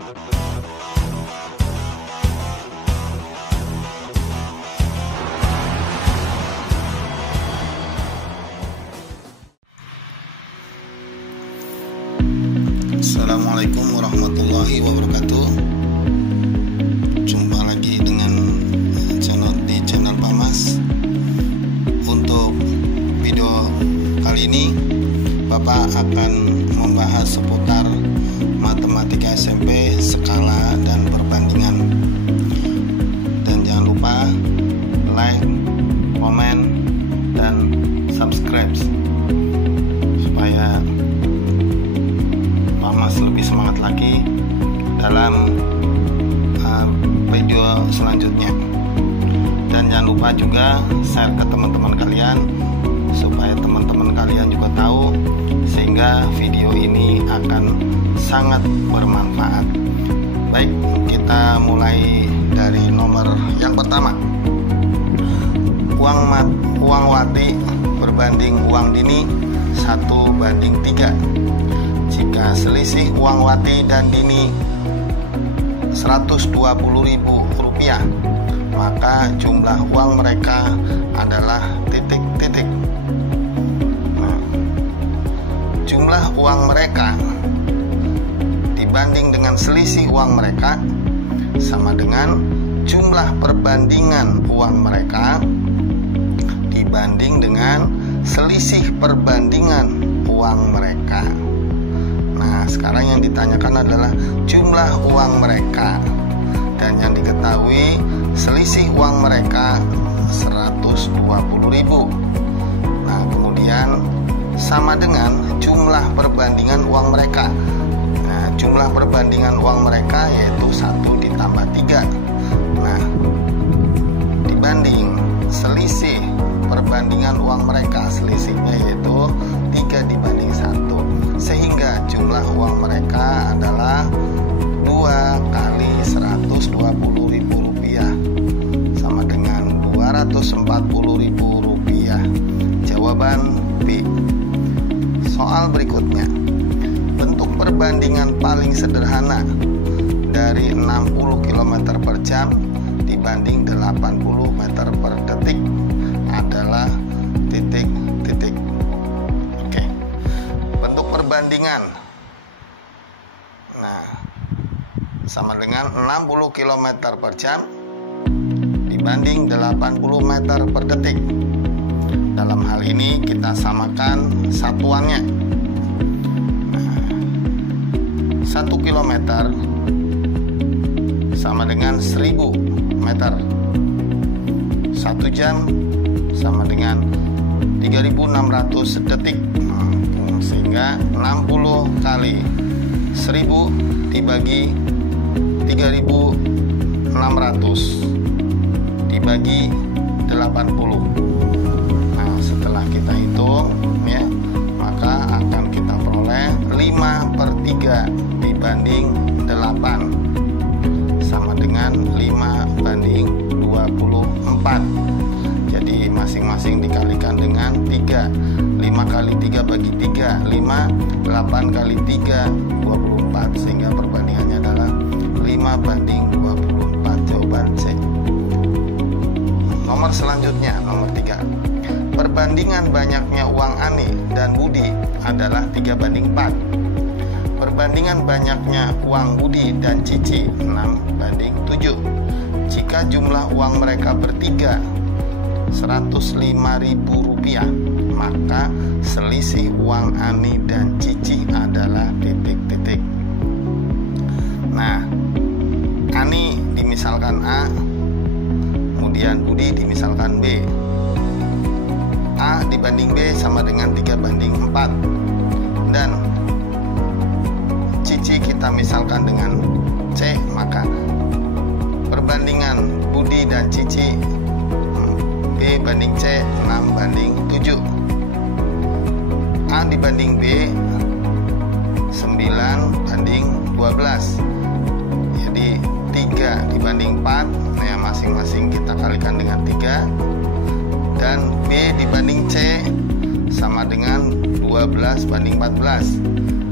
Assalamualaikum warahmatullahi wabarakatuh. Jumpa lagi dengan channel Pak Mas. Untuk video kali ini Bapak akan membahas seputar matematika SMP, skala dan perbandingan. Dan jangan lupa like, komen, dan subscribe supaya Pak Mas lebih semangat lagi dalam video selanjutnya. Dan jangan lupa juga share ke teman-teman kalian supaya teman-teman kalian juga tahu, sehingga video ini akan sangat bermanfaat. Baik, kita mulai dari nomor yang pertama. Uang wati berbanding uang dini 1:3. Jika selisih uang wati dan dini Rp120.000, maka jumlah uang mereka adalah titik-titik. Jumlah uang mereka dibanding dengan selisih uang mereka sama dengan jumlah perbandingan uang mereka dibanding dengan selisih perbandingan uang mereka. Nah, sekarang yang ditanyakan adalah jumlah uang mereka, dan yang diketahui selisih uang mereka 120.000. Nah, kemudian sama dengan jumlah perbandingan uang mereka. Nah, jumlah perbandingan uang mereka yaitu 1 ditambah 3. Nah, dibanding selisih perbandingan uang mereka, selisihnya yaitu 3 dibanding 1, sehingga jumlah uang mereka adalah 2 kali Rp120.000 sama dengan Rp240.000. Jawaban B. Soal berikutnya. Bentuk perbandingan paling sederhana dari 60 km per jam dibanding 80 meter per detik adalah titik-titik. Oke. Bentuk perbandingan, nah, sama dengan 60 km per jam dibanding 80 meter per detik. Dalam hal ini kita samakan satuannya. Nah, 1 km sama dengan 1000 meter. 1 jam sama dengan 3600 detik. Sehingga 60 kali 1000 dibagi 3600 dibagi 80. Nah, setelah kita hitung ya, maka akan kita peroleh 5/3 dibanding 8 sama dengan 5/24. Jadi masing-masing dikalikan dengan 3. 5 kali 3 bagi 3 5, 8 kali 3 24, sehingga perbandingannya adalah 5/24. Jawaban C. Nomor selanjutnya, nomor 3. Perbandingan banyaknya uang Ani dan Budi adalah 3/4. Perbandingan banyaknya uang Budi dan Cici 6/7. Jika jumlah uang mereka bertiga Rp105.000, maka selisih uang Ani dan Cici adalah titik-titik. Nah, Ani dimisalkan A, kemudian Budi dimisalkan B. A dibanding B sama dengan 3/4, dan Cici kita misalkan dengan C, maka perbandingan Budi dan Cici B banding C 6/7. A dibanding B 9/12. Jadi 3 dibanding 4, nah masing-masing kita kalikan dengan 3. Dan B dibanding C sama dengan 12/14.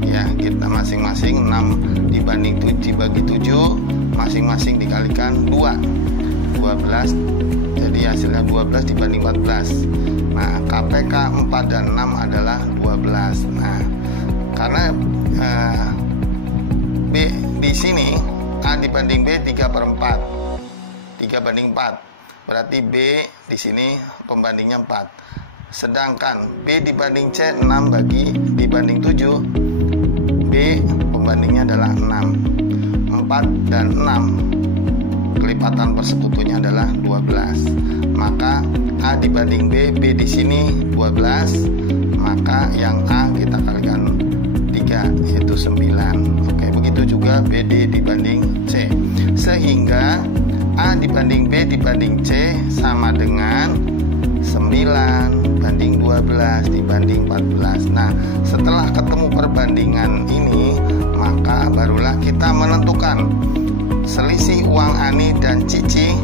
ya, kita masing-masing 6 dibanding 7 dibagi 7, masing-masing dikalikan 2, 12. Jadi hasilnya 12 dibanding 14. Nah, KPK 4 dan 6 adalah 12. Nah, karena B di sini A dibanding B 3/4. 3 banding 4. Berarti B di sini pembandingnya 4. Sedangkan B dibanding C 6 dibanding 7, B pembandingnya adalah 6. 4 dan 6 kelipatan persekutunya adalah 12. Maka A dibanding B, B di sini 12, maka yang A kita kalikan 3, yaitu 9. Oke, begitu juga BD dibanding C. Sehingga A dibanding B dibanding C sama dengan 9 banding 12 dibanding 14. Nah, setelah ketemu perbandingan ini, maka barulah kita menentukan selisih uang Ani dan Cici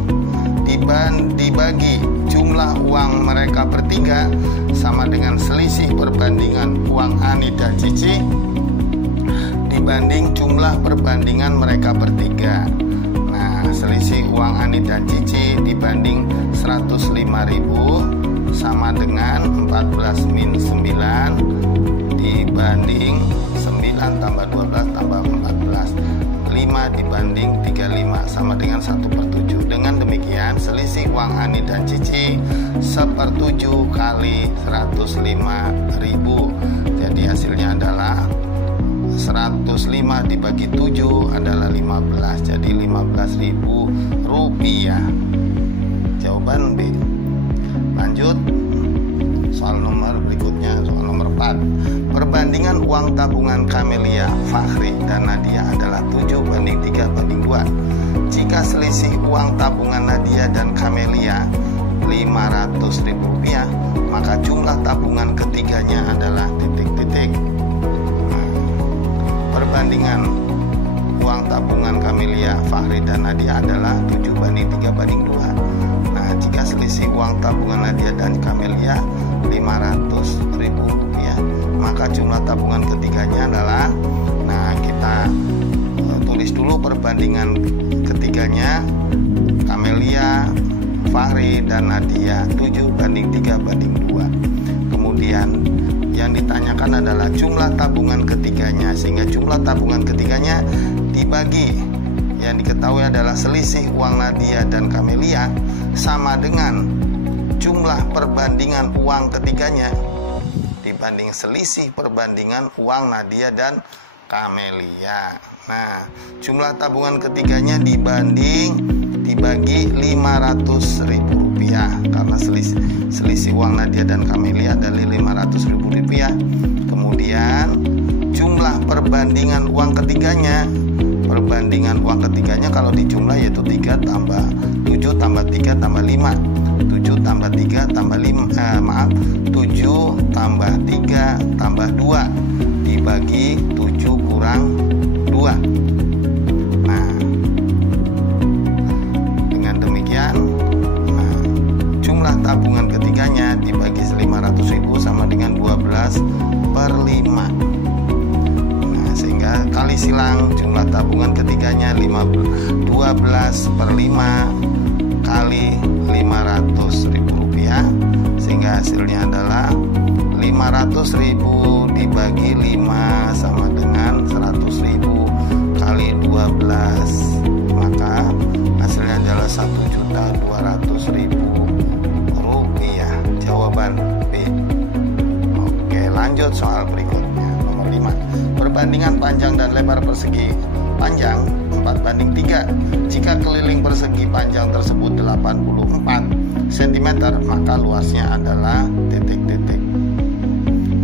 dibagi jumlah uang mereka bertiga sama dengan selisih perbandingan uang Ani dan Cici dibanding jumlah perbandingan mereka bertiga. Nah, selisih uang Ani dan Cici dibanding 105.000 sama dengan 14 min 9 dibanding 9 tambah 12 tambah 14, 5 dibanding 35 sama dengan 1/7. Dengan demikian selisih uang Ani dan Cici 1/7 kali 105.000. Jadi hasilnya adalah 105 dibagi 7 adalah 15. Jadi 15.000 rupiah. Jawaban B. Lanjut soal nomor berikutnya, soal nomor 4. Perbandingan uang tabungan Kamelia, Fakhri, dan Nadia adalah 7 banding 3 banding 2. Jika selisih uang tabungan Nadia dan Kamelia 500.000 rupiah, maka jumlah tabungan ketiganya adalah titik-titik. Perbandingan uang tabungan Kamelia, Fakhri, dan Nadia adalah 7 banding 3 banding 2. Nah, jika selisih uang tabungan Nadia dan Kamelia 500.000 rupiah, maka jumlah tabungan ketiganya adalah, nah kita tulis dulu perbandingan ketiganya, Kamelia, Fakhri, dan Nadia 7 banding 3 banding 2. Kemudian yang ditanyakan adalah jumlah tabungan ketiganya, sehingga jumlah tabungan ketiganya dibagi, yang diketahui adalah selisih uang Nadia dan Kamelia sama dengan jumlah perbandingan uang ketiganya dibanding selisih perbandingan uang Nadia dan Kamelia. Nah, jumlah tabungan ketiganya dibagi 500.000 rupiah karena selisih uang Nadia dan Kamelia adalah 500.000 rupiah. Kemudian jumlah perbandingan uang ketiganya, kalau dijumlah yaitu 7 tambah 3 tambah 5, 7 tambah 3 tambah 2 dibagi 7 kurang 2. Nah, dengan demikian, jumlah tabungan ketiganya dibagi 500.000 sama dengan 12/5. Nah, sehingga kali silang jumlah tabungan ketiganya 12/5 kali 500.000 rupiah, sehingga hasilnya adalah 500.000 dibagi 5 sama dengan 100.000 kali 12, maka hasilnya adalah 1.200.000 rupiah. Jawaban B. Oke, lanjut soal berikutnya, nomor 5. Perbandingan panjang dan lebar persegi panjang 4 banding 3. Jika keliling persegi panjang tersebut 84 cm, maka luasnya adalah titik-titik.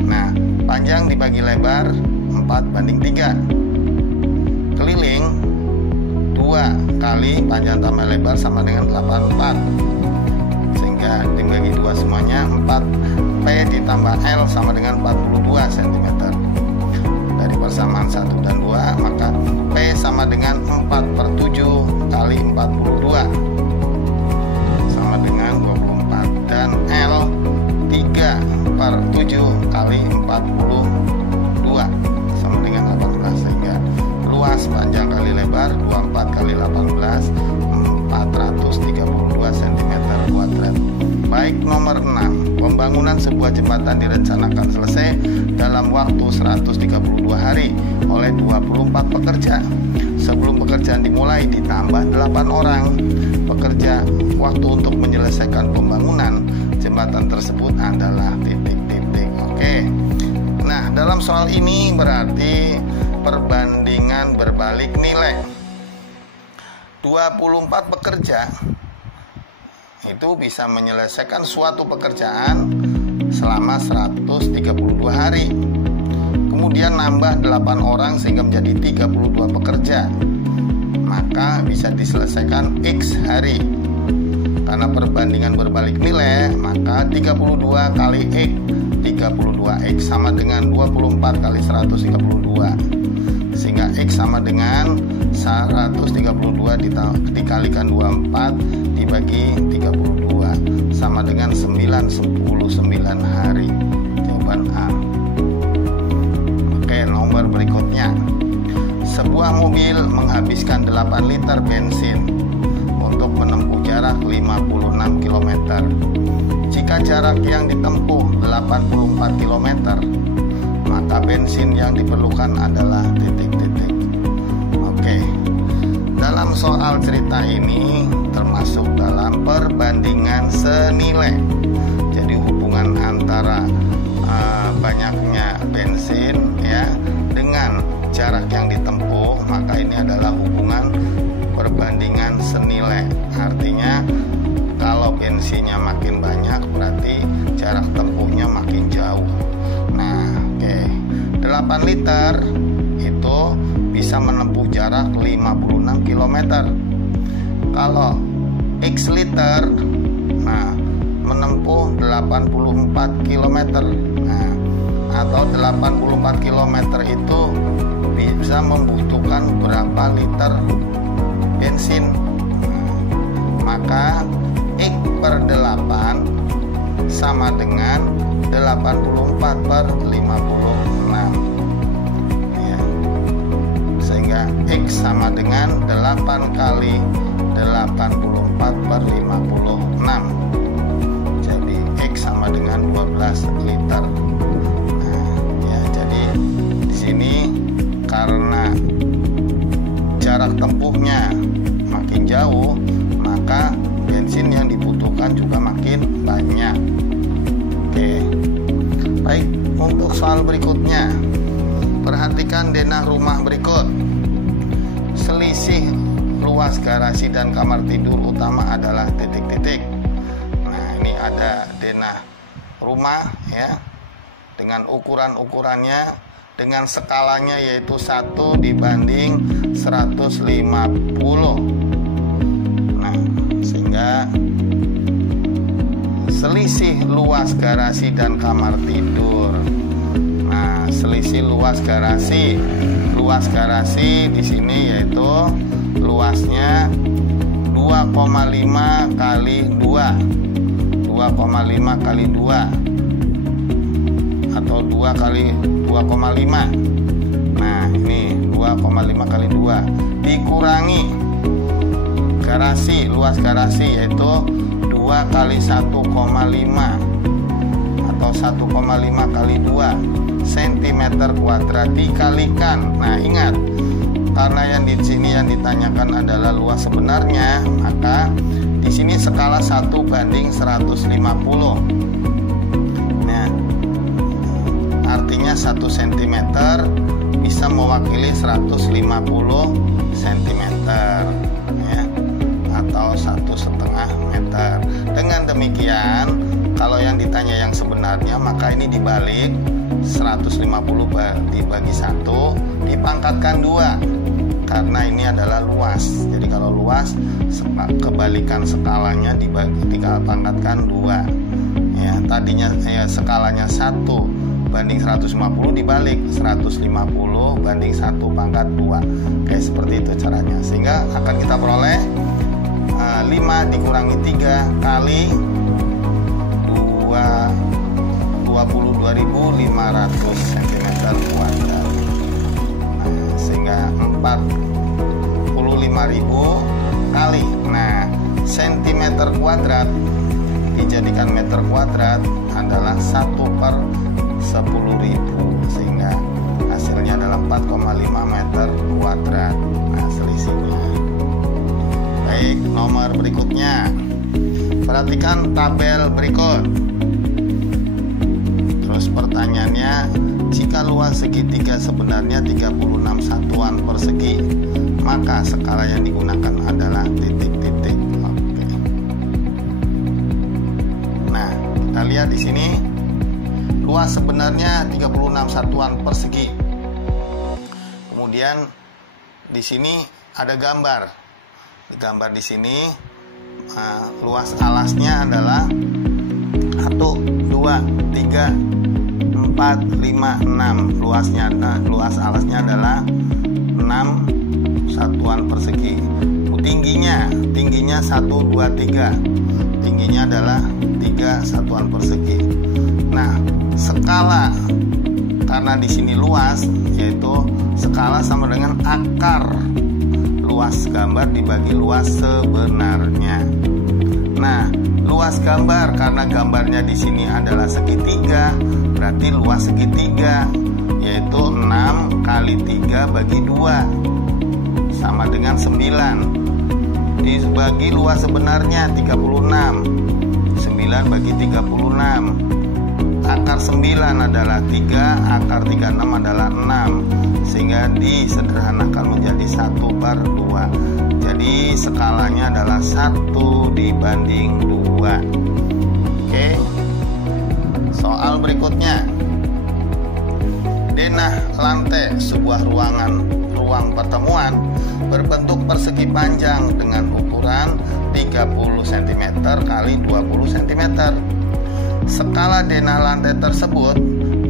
Nah, panjang dibagi lebar 4 banding 3. Keliling 2 kali panjang tambah lebar sama dengan 84. Sehingga dibagi 2 semuanya 4. P ditambah L sama dengan 42 cm. Dari persamaan 1 dan 2, maka P sama dengan 4/7 kali 42 sama dengan 24, dan L 3/7 kali 42 sama dengan luas panjang kali lebar 24 kali 18 432 cm². Baik, nomor 6. Pembangunan sebuah jembatan direncanakan selesai dalam waktu 132 hari oleh 24 pekerja. Sebelum pekerjaan dimulai ditambah 8 orang pekerja. Waktu untuk menyelesaikan pembangunan jembatan tersebut adalah titik-titik. Oke. Nah, dalam soal ini berarti perbandingan berbalik nilai. 24 pekerja itu bisa menyelesaikan suatu pekerjaan selama 132 hari. Kemudian nambah 8 orang sehingga menjadi 32 pekerja. Maka bisa diselesaikan X hari. Karena perbandingan berbalik nilai, maka 32 kali X, 32X sama dengan 24 kali 132. Sehingga X sama dengan 132 dikalikan 24 dibagi 32 sama dengan 9 hari. Jawaban A. Oke, nomor berikutnya. Sebuah mobil menghabiskan 8 liter bensin untuk menempuh jarak 56 km. Jika jarak yang ditempuh 84 km, maka bensin yang diperlukan adalah titik-titik. Oke. Dalam soal cerita ini termasuk dalam perbandingan senilai. Jadi hubungan antara banyaknya bensin ya dengan jarak yang ditempuh, maka ini adalah hubungan perbandingan senilai. Artinya kalau bensinnya makin banyak berarti jarak tempuhnya makin jauh. Nah, oke. 8 liter itu bisa menempuh jarak 56 km. Kalau X liter menempuh 84 km. Nah, atau 84 km itu bisa membutuhkan berapa liter bensin. Maka X per 8 sama dengan 84 per 56 ya. Sehingga X sama dengan 8 kali 84 per 56. Jadi X sama dengan 12 liter. Nah, ya, jadi di sini karena jarak tempuhnya makin jauh, maka bensin yang dibutuhkan juga makin banyak. Oke. Baik, untuk soal berikutnya. Perhatikan denah rumah berikut. Selisih luas garasi dan kamar tidur utama adalah titik-titik. Nah, ini ada denah rumah ya. Dengan ukuran-ukurannya, dengan skalanya yaitu 1 dibanding 150. Nah, sehingga selisih luas garasi dan kamar tidur. Nah, selisih luas garasi di sini yaitu luasnya 2,5 kali 2. 2,5 kali 2 atau 2 kali 2,5. Nah, ini 2,5 kali 2 dikurangi garasi, luas garasi yaitu 2 kali 1,5 atau 1,5 kali 2 cm² dikalikan. Nah, ingat, karena yang di sini yang ditanyakan adalah luas sebenarnya, maka di sini skala 1 banding 150. Nah, artinya 1 cm bisa mewakili 150 cm ya, atau 1,5 meter. Dengan demikian, kalau yang ditanya yang sebenarnya, maka ini dibalik 150 dibagi 1 dipangkatkan 2, karena ini adalah luas. Jadi kalau luas, kebalikan skalanya dipangkatkan 2 ya. Tadinya ya skalanya 1 banding 150 dibalik 150 banding 1 pangkat 2. Kayak seperti itu caranya. Sehingga akan kita peroleh 5 dikurangi 3 kali 22.500 cm². Sehingga sehingga 45.000 kali. Nah, sentimeter kuadrat dijadikan meter kuadrat adalah 1/10.000, sehingga hasilnya adalah 4,5 meter kuadrat. Nah, selisihnya. Baik, nomor berikutnya. Perhatikan tabel berikut. Terus pertanyaannya, jika luas segitiga sebenarnya 36 satuan persegi, maka skala yang digunakan adalah titik-titik. Oke. Nah, kita lihat di sini luas sebenarnya 36 satuan persegi. Kemudian di sini ada gambar. Gambar di sini luas alasnya adalah 1, 2, 3, 4, 5, 6. Luas alasnya adalah 6 satuan persegi. Tingginya 1, 2, 3. Tingginya adalah 3 satuan persegi. Nah, skala karena di sini luas, yaitu skala sama dengan akar luas gambar dibagi luas sebenarnya. Nah, luas gambar karena gambarnya di sini adalah segitiga, berarti luas segitiga yaitu 6 kali 3 bagi 2 sama dengan 9. Dibagi luas sebenarnya 36. 9 bagi 36. Akar 9 adalah 3, akar 36 adalah 6, sehingga disederhanakan menjadi 1/2. Jadi skalanya adalah 1/2. Oke. Soal berikutnya. Denah lantai sebuah ruang pertemuan berbentuk persegi panjang dengan ukuran 30 cm kali 20 cm. Skala denah lantai tersebut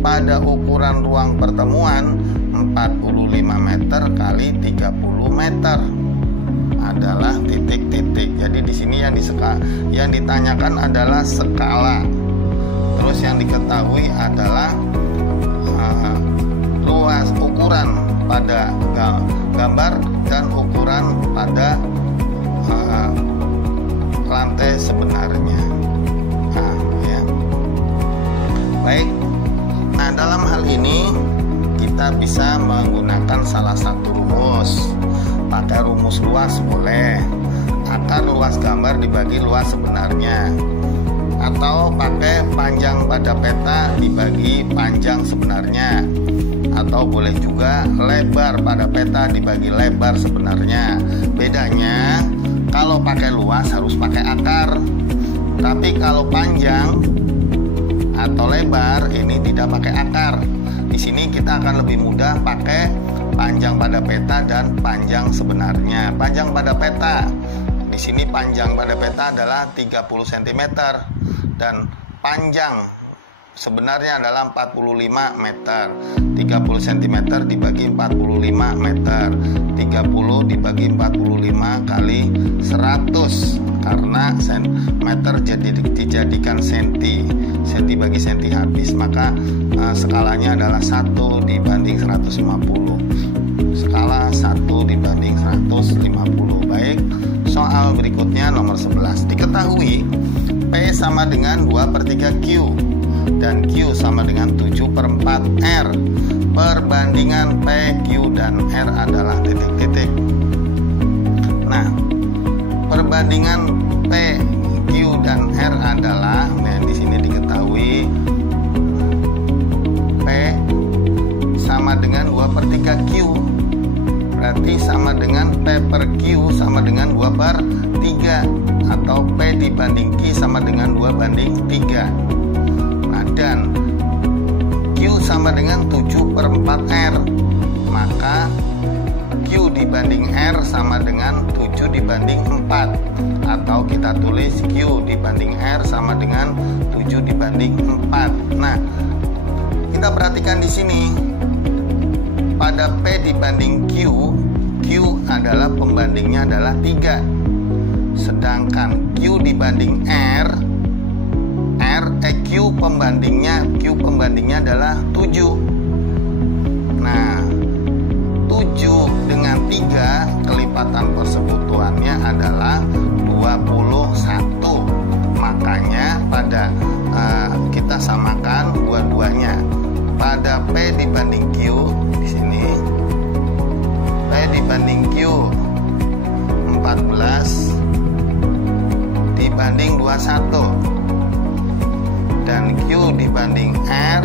pada ukuran ruang pertemuan 45 meter kali 30 meter adalah titik-titik. Jadi di sini yang ditanyakan adalah skala. Terus yang diketahui adalah luas ukuran pada gambar dan ukuran pada lantai sebenarnya. Baik. Nah, dalam hal ini kita bisa menggunakan salah satu rumus. Pakai rumus luas boleh. Akar luas gambar dibagi luas sebenarnya. Atau pakai panjang pada peta dibagi panjang sebenarnya. Atau boleh juga lebar pada peta dibagi lebar sebenarnya. Bedanya, kalau pakai luas harus pakai akar. Tapi kalau panjang atau lebar ini tidak pakai akar. Di sini kita akan lebih mudah pakai panjang pada peta dan panjang sebenarnya. Panjang pada peta. Di sini panjang pada peta adalah 30 cm dan panjang sebenarnya adalah 45 meter. 30 cm dibagi 45 meter. 30 dibagi 45 kali 100 karena meter dijadikan senti bagi senti habis, maka skalanya adalah 1/150. Skala 1/150. Baik, soal berikutnya nomor 11. Diketahui P sama dengan 2/3Q dan Q sama dengan 7/4R. Perbandingan P, Q, dan R adalah titik-titik. Nah, perbandingan P, Q, dan R adalah, di sini diketahui P sama dengan 2/3Q, berarti sama dengan P per Q sama dengan 2/3, atau P dibanding Q sama dengan 2/3. Nah, dan Q sama dengan 7/4R, maka Q dibanding R sama dengan 7/4, atau kita tulis Q dibanding R sama dengan 7/4. Nah, kita perhatikan di sini pada P dibanding Q, Q adalah pembandingnya adalah 3. Sedangkan Q dibanding Q pembandingnya adalah 7. Nah, 7 dengan 3 kelipatan persekutuannya adalah 21. Makanya pada kita samakan dua-duanya. Pada P dibanding Q di sini, P dibanding Q 14 dibanding 21, dan Q dibanding R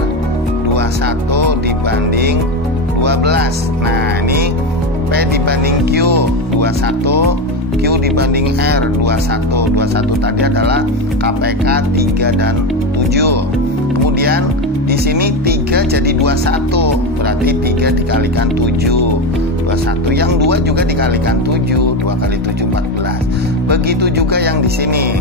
21 dibanding 12. Nah, ini P dibanding Q 21, Q dibanding R 21. 21 tadi adalah KPK 3 dan 7. Kemudian di sini 3 jadi 21, berarti 3 dikalikan 7, 21. Yang 2 juga dikalikan 7, 2 kali 7 14. Begitu juga yang di sini.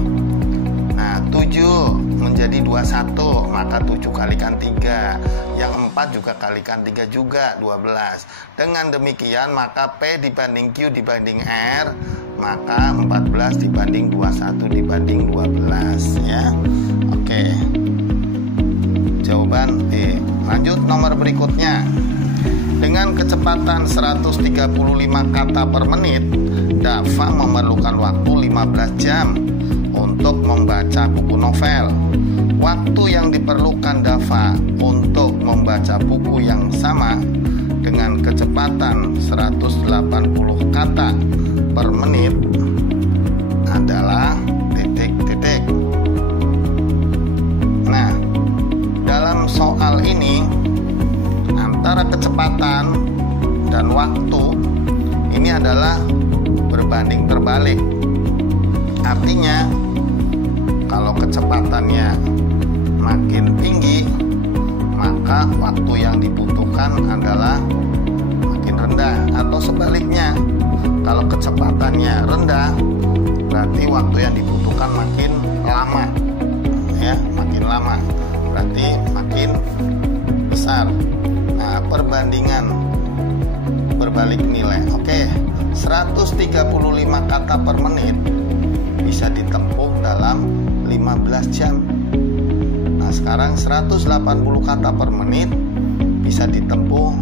Nah, 7 menjadi 21, maka 7 kalikan 3. Yang 4 juga kalikan 3 juga, 12. Dengan demikian maka P dibanding Q dibanding R, maka 14 dibanding 21 dibanding 12 ya. Oke. Jawaban D. Lanjut nomor berikutnya. Dengan kecepatan 135 kata per menit, Dava memerlukan waktu 15 jam untuk membaca buku novel. Waktu yang diperlukan Dava untuk membaca buku yang sama dengan kecepatan 180 kata per menit adalah titik-titik. Nah, dalam soal ini antara kecepatan dan waktu ini adalah berbanding terbalik. Artinya kalau kecepatannya makin tinggi, maka waktu yang dibutuhkan adalah makin rendah, atau sebaliknya. Kalau kecepatannya rendah, berarti waktu yang dibutuhkan makin lama. Ya, makin lama. Berarti makin besar. Nah, perbandingan berbalik nilai. Oke, 135 kata per menit bisa ditempuh dalam 15 jam. Nah, sekarang 180 kata per menit bisa ditempuh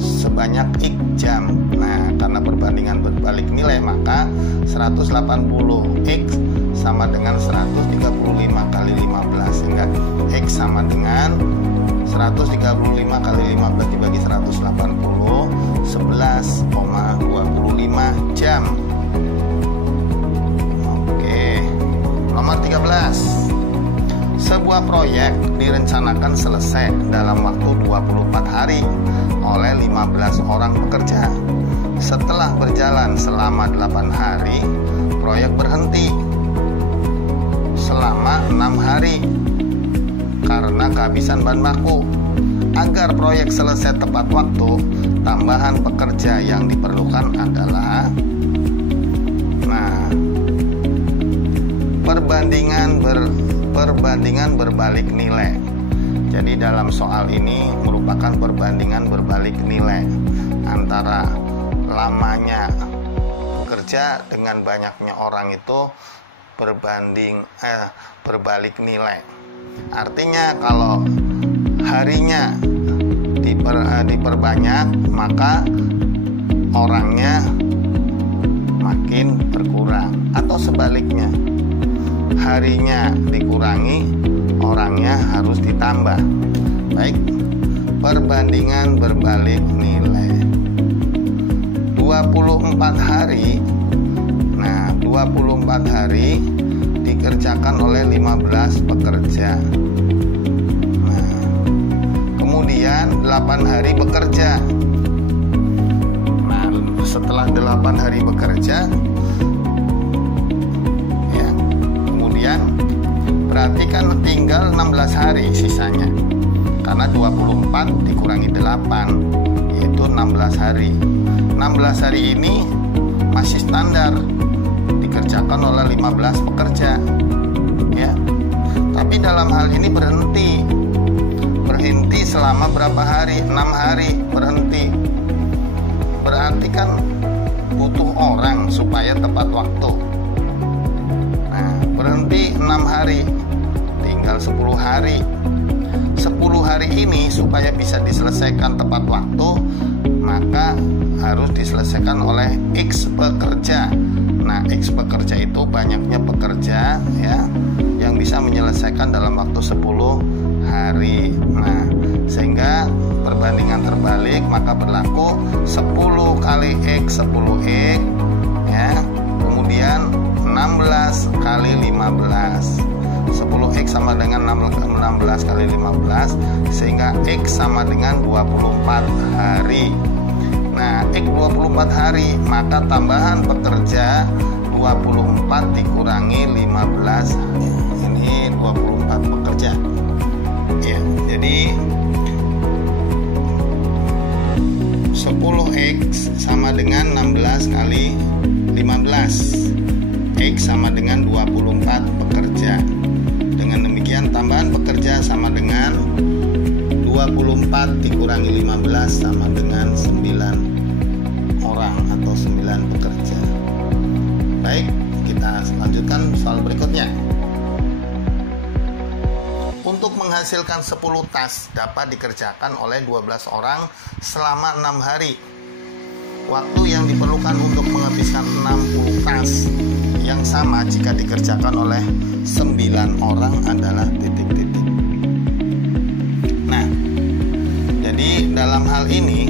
sebanyak X jam. Nah, karena perbandingan berbalik nilai, maka 180X sama dengan 135 kali 15, sehingga X sama dengan 135 kali 15 dibagi 180, 11,25 jam. Oke, nomor 13. Sebuah proyek direncanakan selesai dalam waktu 24 hari oleh 15 orang pekerja. Setelah berjalan selama 8 hari, proyek berhenti selama 6 hari karena kehabisan bahan baku. Agar proyek selesai tepat waktu, tambahan pekerja yang diperlukan adalah, nah, perbandingan berbalik nilai. Jadi dalam soal ini merupakan perbandingan berbalik nilai antara lamanya kerja dengan banyaknya orang itu berbalik nilai. Artinya kalau harinya diperbanyak, maka orangnya makin berkurang, atau sebaliknya, harinya dikurangi, orangnya harus ditambah. Baik, perbandingan berbalik nilai. 24 hari. Nah, 24 hari dikerjakan oleh 15 pekerja. Nah, kemudian 8 hari bekerja. Nah, setelah 8 hari bekerja, ya, kemudian berarti kan tinggal 16 hari sisanya. Karena 24 dikurangi 8, yaitu 16 hari. 16 hari ini masih standar dikerjakan oleh 15 pekerja, ya. Tapi dalam hal ini berhenti selama berapa hari? 6 hari berhenti. Berarti kan butuh orang supaya tepat waktu. Nah, berhenti 6 hari, tinggal 10 hari. 10 hari ini supaya bisa diselesaikan tepat waktu, maka harus diselesaikan oleh X pekerja. Nah, X pekerja itu banyaknya pekerja ya yang bisa menyelesaikan dalam waktu 10 hari. Nah, sehingga perbandingan terbalik, maka berlaku 10 kali X 10X ya. Kemudian 16 kali 15. 10X sama dengan 16 kali 15, sehingga X sama dengan 24 hari. Nah, X 24 hari, maka tambahan pekerja 24 dikurangi 15. Ini 24 pekerja. Ya, jadi 10X sama dengan 16 kali 15. X sama dengan 24 pekerja. Dengan demikian tambahan pekerja sama dengan 24 dikurangi 15 sama dengan 9 orang atau 9 pekerja. Baik, kita lanjutkan soal berikutnya. Untuk menghasilkan 10 tas dapat dikerjakan oleh 12 orang selama 6 hari. Waktu yang diperlukan untuk menghabiskan 60 tas yang sama jika dikerjakan oleh 9 orang adalah titik-titik. Nah, jadi dalam hal ini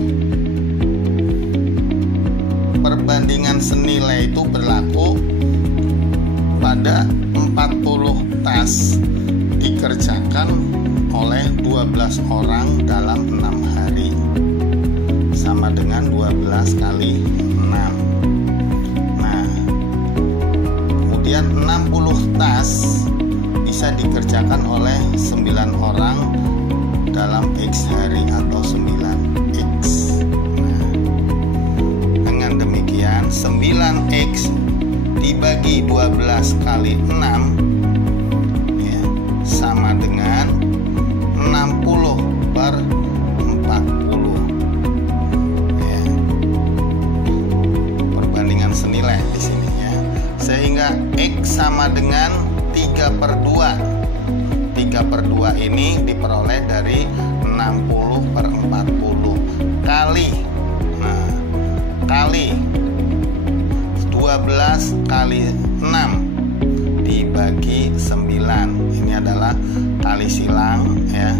perbandingan senilai itu berlaku pada 40 tas dikerjakan oleh 12 orang dalam 6 hari, sama dengan 12 kali 6. Nah, kemudian 60 tas bisa dikerjakan oleh 9 orang dalam X hari atau 9X. Nah, dengan demikian 9X dibagi 12 kali 6 ya, sama dengan 60 per 40 ya. Perbandingan senilai di sini ya. Sehingga X sama dengan 3/2. 3/2 ini diperoleh dari 60 per 40 kali. Nah, kali 12 kali 6 dibagi 9. Ini adalah kali silang ya.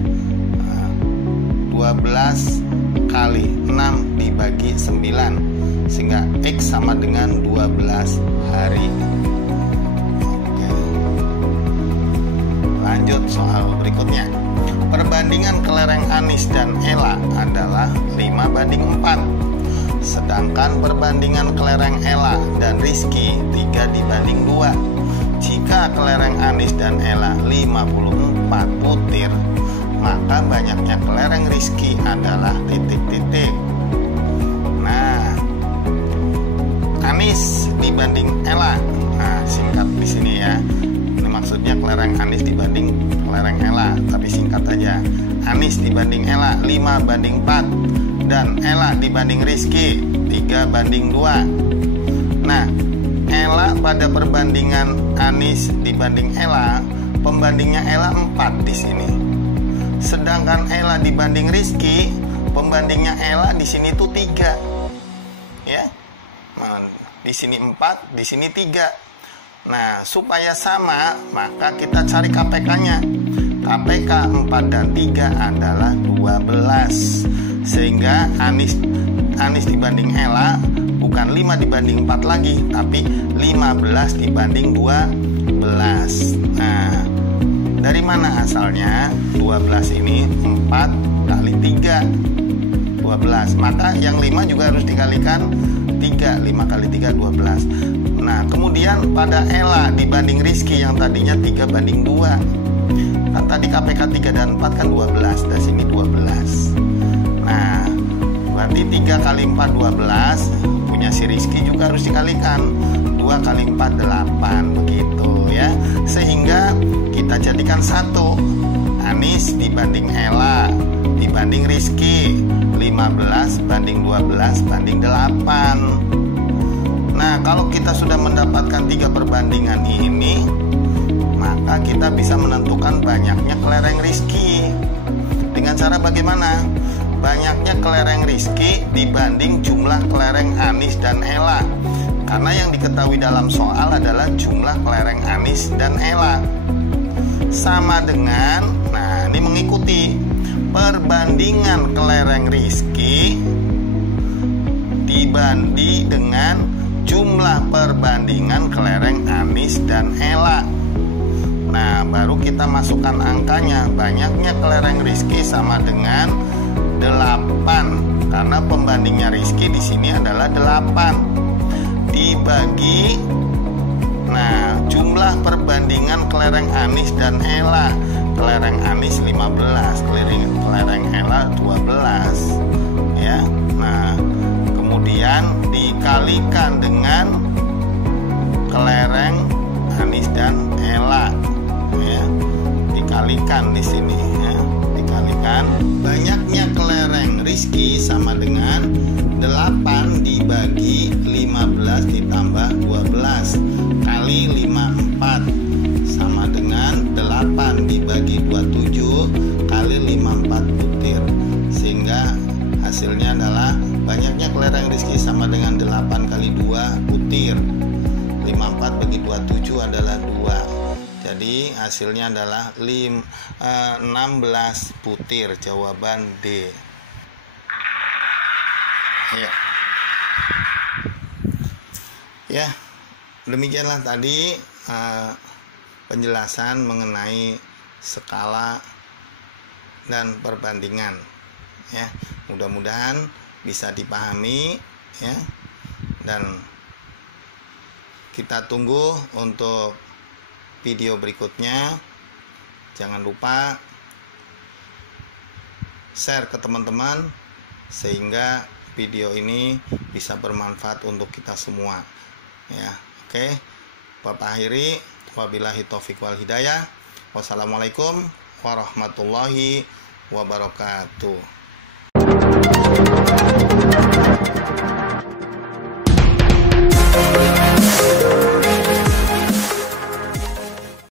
12 kali 6 dibagi 9, sehingga X sama dengan 12 hari. Oke. Lanjut soal berikutnya. Perbandingan kelereng Anis dan Ella adalah 5/4. Sedangkan perbandingan kelereng Ella dan Rizky 3/2. Jika kelereng Anis dan Ella 54 butir, maka banyaknya kelereng Rizky adalah titik-titik. Nah, Anis dibanding Ella. Nah, singkat di sini ya. Ini maksudnya kelereng Anis dibanding kelereng Ella, tapi singkat aja. Anis dibanding Ella 5/4 dan Ella dibanding Rizky 3/2. Nah, Ella pada perbandingan Anis dibanding Ella, pembandingnya Ella 4 di sini. Sedangkan Ella dibanding Rizky, pembandingnya Ella di sini tuh 3. Ya. Nah, di sini 4, di sini 3. Nah, supaya sama, maka kita cari KPK-nya. KPK 4 dan 3 adalah 12. Sehingga Anis dibanding Ella bukan 5/4 lagi, tapi 15 dibanding 12. Nah, dari mana asalnya? 12 ini 4 kali 3 12. Maka yang 5 juga harus dikalikan 3. 5 kali 3 12. Nah, kemudian pada Ella dibanding Rizky yang tadinya 3/2. Kan tadi KPK 3 dan 4 kan 12. Dari sini 12. Nah, berarti 3 kali 4 12. Punya si Rizky juga harus dikalikan 2 kali 4 8. Begitu ya. Sehingga kita jadikan 1. Anis dibanding Ella dibanding Rizky 15 banding 12 banding 8. Nah, kalau kita sudah mendapatkan 3 perbandingan ini, maka kita bisa menentukan banyaknya kelereng Rizky. Dengan cara bagaimana? banyaknya kelereng Rizky dibanding jumlah kelereng Anis dan Ella. Karena yang diketahui dalam soal adalah jumlah kelereng Anis dan Ella. Sama dengan, nah ini mengikuti perbandingan kelereng Rizky dibanding dengan jumlah perbandingan kelereng Anis dan Ella. Nah, baru kita masukkan angkanya. Banyaknya kelereng Rizky sama dengan 8. Karena pembandingnya Rizky di sini adalah 8. Dibagi, nah jumlah perbandingan kelereng Anis dan Ella. Kelereng Anis 15, kelereng Ella 12. Ya. Nah, kemudian dikalikan dengan kelereng Anis dan Ella. Ya. Dikalikan di sini ya. Dikalikan banyaknya kelereng Rizky sama dengan 8 dibagi 15 ditambah 12 kali 54 sama dengan 8 dibagi 27 kali 54 butir, sehingga hasilnya adalah banyaknya kelereng Rizky sama dengan 8 kali 2 butir. 54 bagi 27 adalah 2. Jadi hasilnya adalah 16 butir. Jawaban D. Ya, demikianlah tadi penjelasan mengenai skala dan perbandingan. Ya, mudah-mudahan bisa dipahami ya. Dan kita tunggu untuk video berikutnya. Jangan lupa share ke teman-teman sehingga video ini bisa bermanfaat untuk kita semua. Ya, oke. Bapak akhiri, wabillahi taufik wal hidayah. Wassalamualaikum warahmatullahi wabarakatuh.